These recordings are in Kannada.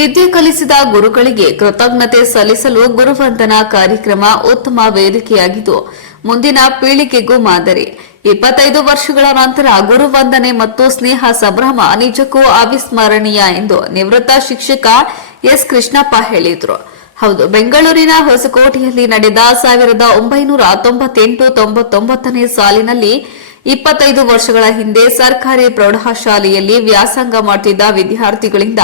ವಿದ್ಯೆ ಕಲಿಸಿದ ಗುರುಗಳಿಗೆ ಕೃತಜ್ಞತೆ ಸಲ್ಲಿಸಲು ಗುರುವಂದನಾ ಕಾರ್ಯಕ್ರಮ ಉತ್ತಮ ವೇದಿಕೆಯಾಗಿದ್ದು, ಮುಂದಿನ ಪೀಳಿಗೆಗೂ ಮಾದರಿ. ಇಪ್ಪತ್ತೈದು ವರ್ಷಗಳ ನಂತರ ಗುರುವಂದನೆ ಮತ್ತು ಸ್ನೇಹ ಸಂಭ್ರಮ ನಿಜಕ್ಕೂ ಅವಿಸ್ಮರಣೀಯ ಎಂದು ನಿವೃತ್ತ ಶಿಕ್ಷಕ ಎಸ್. ಕೃಷ್ಣಪ್ಪ ಹೇಳಿದರು. ಹೌದು, ಬೆಂಗಳೂರಿನ ಹೊಸಕೋಟೆಯಲ್ಲಿ ನಡೆದ ಸಾವಿರದ ಒಂಬೈನೂರ ತೊಂಬತ್ತೆಂಟು ತೊಂಬತ್ತೊಂಬತ್ತನೇ ಸಾಲಿನಲ್ಲಿ ಇಪ್ಪತ್ತೈದು ವರ್ಷಗಳ ಹಿಂದೆ ಸರ್ಕಾರಿ ಪ್ರೌಢಶಾಲೆಯಲ್ಲಿ ವ್ಯಾಸಂಗ ಮಾಡುತ್ತಿದ್ದ ವಿದ್ಯಾರ್ಥಿಗಳಿಂದ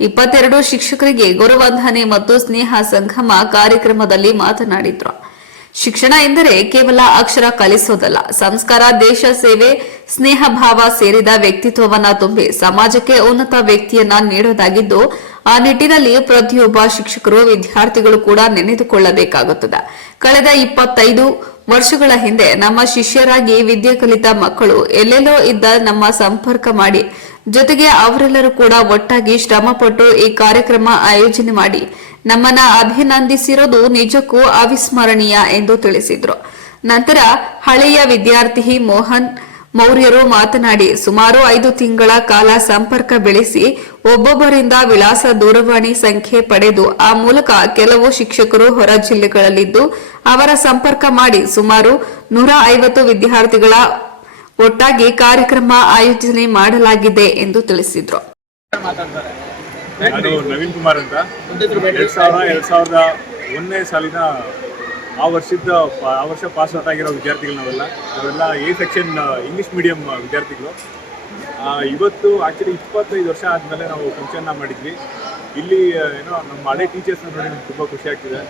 ಇಪ್ಪತ್ತೆರಡು ಶಿಕ್ಷಕರಿಗೆ ಗುರುವಂದನೆ ಮತ್ತು ಸ್ನೇಹ ಸಂಗಮ ಕಾರ್ಯಕ್ರಮದಲ್ಲಿ ಮಾತನಾಡಿದ್ರು. ಶಿಕ್ಷಣ ಎಂದರೆ ಕೇವಲ ಅಕ್ಷರ ಕಲಿಸೋದಲ್ಲ, ಸಂಸ್ಕಾರ, ದೇಶ ಸೇವೆ, ಸ್ನೇಹ ಭಾವ ಸೇರಿದ ವ್ಯಕ್ತಿತ್ವವನ್ನ ತುಂಬಿ ಸಮಾಜಕ್ಕೆ ಉನ್ನತ ವ್ಯಕ್ತಿಯನ್ನ ನೀಡೋದಾಗಿದ್ದು, ಆ ನಿಟ್ಟಿನಲ್ಲಿ ಪ್ರತಿಯೊಬ್ಬ ಶಿಕ್ಷಕರು ವಿದ್ಯಾರ್ಥಿಗಳು ಕೂಡ ನೆನೆದುಕೊಳ್ಳಬೇಕಾಗುತ್ತದೆ. ಕಳೆದ ಇಪ್ಪತ್ತೈದು ವರ್ಷಗಳ ಹಿಂದೆ ನಮ್ಮ ಶಿಷ್ಯರಾಗಿ ವಿದ್ಯೆ ಕಲಿತ ಮಕ್ಕಳು ಎಲ್ಲೆಲ್ಲೋ ಇದ್ದ ನಮ್ಮ ಸಂಪರ್ಕ ಮಾಡಿ, ಜೊತೆಗೆ ಅವರೆಲ್ಲರೂ ಕೂಡ ಒಟ್ಟಾಗಿ ಶ್ರಮಪಟ್ಟು ಈ ಕಾರ್ಯಕ್ರಮ ಆಯೋಜನೆ ಮಾಡಿ, ನಮ್ಮನ್ನ ಅಭಿನಂದಿಸಿರೋದು ನಿಜಕ್ಕೂ ಅವಿಸ್ಮರಣೀಯ ಎಂದು ತಿಳಿಸಿದ್ರು. ನಂತರ ಹಳೆಯ ವಿದ್ಯಾರ್ಥಿ ಮೋಹನ್ ಮೌರ್ಯರು ಮಾತನಾಡಿ, ಸುಮಾರು ಐದು ತಿಂಗಳ ಕಾಲ ಸಂಪರ್ಕ ಬೆಳೆಸಿ ಒಬ್ಬೊಬ್ಬರಿಂದ ವಿಳಾಸ ದೂರವಾಣಿ ಸಂಖ್ಯೆ ಪಡೆದು, ಆ ಮೂಲಕ ಕೆಲವು ಶಿಕ್ಷಕರು ಹೊರ ಜಿಲ್ಲೆಗಳಲ್ಲಿದ್ದು, ಅವರ ಸಂಪರ್ಕ ಮಾಡಿ ಸುಮಾರು ನೂರ ಐವತ್ತು ವಿದ್ಯಾರ್ಥಿಗಳ ಒಟ್ಟಾಗಿ ಕಾರ್ಯಕ್ರಮ ಆಯೋಜನೆ ಮಾಡಲಾಗಿದೆ ಎಂದು ತಿಳಿಸಿದರು. ನವೀನ್ ಕುಮಾರ್ ಅಂತ. ಎರಡ್ ಸಾವಿರ, ಎರಡ್ ಸಾವಿರದ ಒಂದನೇ ಸಾಲಿನ ಆ ವರ್ಷದ ಆ ವರ್ಷ ಪಾಸ್ ಔಟ್ ಆಗಿರೋ ವಿದ್ಯಾರ್ಥಿಗಳು ನಾವೆಲ್ಲ. ನಾವೆಲ್ಲ ಎ ಸೆಕ್ಷನ್ ಇಂಗ್ಲೀಷ್ ಮೀಡಿಯಂ ವಿದ್ಯಾರ್ಥಿಗಳು. ಇವತ್ತು ಆ್ಯಕ್ಚುಲಿ ಇಪ್ಪತ್ತೈದು ವರ್ಷ ಆದಮೇಲೆ ನಾವು ಫಂಕ್ಷನ್ನ ಮಾಡಿದ್ವಿ. ಇಲ್ಲಿ ಏನೋ ನಮ್ಮ ಹಳೆ ಟೀಚರ್ಸ್ನ ನೋಡಿ ನಮ್ಗೆ ತುಂಬ ಖುಷಿ ಆಗ್ತಿದೆ.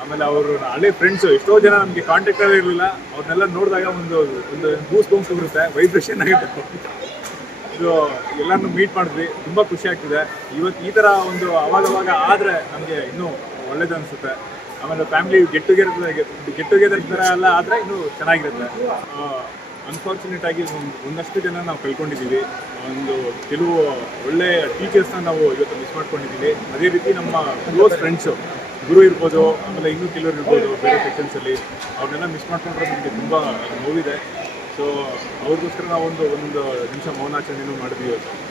ಆಮೇಲೆ ಅವರು ಹಳೆ ಫ್ರೆಂಡ್ಸು ಎಷ್ಟೋ ಜನ ನಮಗೆ ಕಾಂಟ್ಯಾಕ್ಟಲ್ಲಿ ಇರಲಿಲ್ಲ. ಅವ್ರನ್ನೆಲ್ಲ ನೋಡಿದಾಗ ಒಂದು ಒಂದು ಬೂಸ್ ಬೂಸ್ ಬರುತ್ತೆ ವೈಬ್ರೇಷನ್ ಆಗುತ್ತೆ ಇದು ಎಲ್ಲರನ್ನು ಮೀಟ್ ಮಾಡಿದ್ವಿ. ತುಂಬ ಖುಷಿ ಆಗ್ತಿದೆ. ಇವತ್ತು ಈ ಥರ ಒಂದು ಅವಾಗವಾಗ ಆದರೆ ನಮಗೆ ಇನ್ನೂ ಒಳ್ಳೇದು ಅನಿಸುತ್ತೆ. ಆಮೇಲೆ family get together get together ಥರ ಎಲ್ಲ ಆದರೆ ಇನ್ನು ಚೆನ್ನಾಗಿರುತ್ತೆ. ಅನ್ಫಾರ್ಚುನೇಟ್ ಆಗಿ ಒಂದ್- ಒಂದಷ್ಟು ಜನ ನಾವು ಕಳ್ಕೊಂಡಿದ್ದೀವಿ. ಒಂದು ಕೆಲವು ಒಳ್ಳೆ ಟೀಚರ್ಸ್ನ ನಾವು ಇವತ್ತು ಮಿಸ್ ಮಾಡ್ಕೊಂಡಿದ್ದೀವಿ. ಅದೇ ರೀತಿ ನಮ್ಮ ಕ್ಲೋಸ್ ಫ್ರೆಂಡ್ಸು ಗುರು ಇರ್ಬೋದು, ಆಮೇಲೆ ಇನ್ನೂ ಕೆಲವರು ಇರ್ಬೋದು ಬೇರೆ ಸೆಕ್ಷನ್ಸಲ್ಲಿ ಅವ್ರನ್ನೆಲ್ಲ ಮಿಸ್ ಮಾಡ್ಕೊಂಡ್ರೆ ನಮಗೆ ತುಂಬ ನೋವಿದೆ. ಸೊ ಅವ್ರಿಗೋಸ್ಕರ ನಾವು ಒಂದು ನಿಮಿಷ ಮೌನಾಚರಣೆನೂ ಮಾಡಿದ್ವಿ ಇವತ್ತು.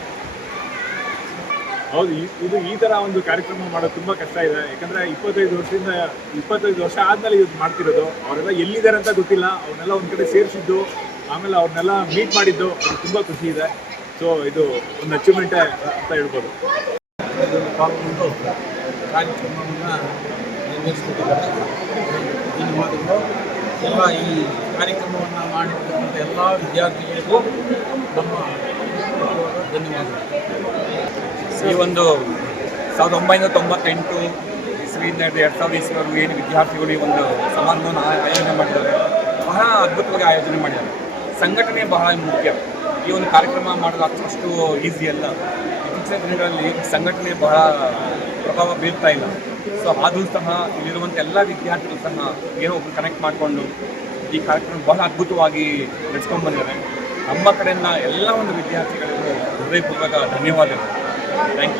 ಹೌದು ಇದು ಈ ತರ ಒಂದು ಕಾರ್ಯಕ್ರಮ ಮಾಡೋದು ತುಂಬಾ ಕಷ್ಟ ಇದೆ. ಯಾಕಂದ್ರೆ ಇಪ್ಪತ್ತೈದು ವರ್ಷದಿಂದ ಇಪ್ಪತ್ತೈದು ವರ್ಷ ಆದಮೇಲೆ ಇದು ಮಾಡ್ತಿರೋದು. ಅವರೆಲ್ಲ ಎಲ್ಲಿದ್ದಾರೆ ಅಂತ ಗೊತ್ತಿಲ್ಲ. ಅವ್ರನ್ನೆಲ್ಲ ಒಂದ್ ಕಡೆ ಸೇರಿಸಿದ್ದು. ಆಮೇಲೆ ಅವ್ರನ್ನೆಲ್ಲ ಮೀಟ್ ಮಾಡಿದ್ದು. ತುಂಬಾ ಖುಷಿ ಇದೆ. ಸೊ ಇದು ಒಂದು ಅಚೀವ್ಮೆಂಟ್ ಅಂತ ಹೇಳ್ಬೋದು. ಕಾರ್ಯಕ್ರಮವನ್ನು ಧನ್ಯವಾದಗಳು ಎಲ್ಲ ಈ ಕಾರ್ಯಕ್ರಮವನ್ನು ಮಾಡಿರ್ತಕ್ಕಂಥ ಎಲ್ಲ ವಿದ್ಯಾರ್ಥಿಗಳಿಗೂ ನಮ್ಮ ಧನ್ಯವಾದಗಳು. ಈ ಒಂದು ಸಾವಿರದ ಒಂಬೈನೂರ ತೊಂಬತ್ತೆಂಟು ಇಸ್ವಿಯಿಂದ ಹಿಡಿದು ಎರಡು ಸಾವಿರದ ಇಸ್ವಿವರೆಗೂ ಏನು ವಿದ್ಯಾರ್ಥಿಗಳು ಈ ಒಂದು ಸಮಾರಂಭವನ್ನು ಆಯೋಜನೆ ಮಾಡಿದ್ದಾರೆ, ಬಹಳ ಅದ್ಭುತವಾಗಿ ಆಯೋಜನೆ ಮಾಡಿದ್ದಾರೆ. ಸಂಘಟನೆ ಬಹಳ ಮುಖ್ಯ. ಈ ಒಂದು ಕಾರ್ಯಕ್ರಮ ಮಾಡೋದು ಅಷ್ಟು ಈಸಿ ಅಲ್ಲ. ಇತ್ತೀಚಿನ ದಿನಗಳಲ್ಲಿ ಸಂಘಟನೆ ಬಹಳ ಪ್ರಭಾವ ಬೀರ್ತಾ ಇಲ್ಲ. ಸೊ ಆದರೂ ಸಹ ಇಲ್ಲಿರುವಂಥ ಎಲ್ಲ ವಿದ್ಯಾರ್ಥಿಗಳು ಸಹ ಏನೋ ಕನೆಕ್ಟ್ ಮಾಡಿಕೊಂಡು ಈ ಕಾರ್ಯಕ್ರಮ ಬಹಳ ಅದ್ಭುತವಾಗಿ ನಡೆಸ್ಕೊಂಡು ಬಂದಿದ್ದಾರೆ. ನಮ್ಮ ಕಡೆಯಿಂದ ಎಲ್ಲ ಒಂದು ವಿದ್ಯಾರ್ಥಿಗಳಿಗೂ ಹೃದಯಪೂರ್ವಕ ಧನ್ಯವಾದಗಳು. Thank you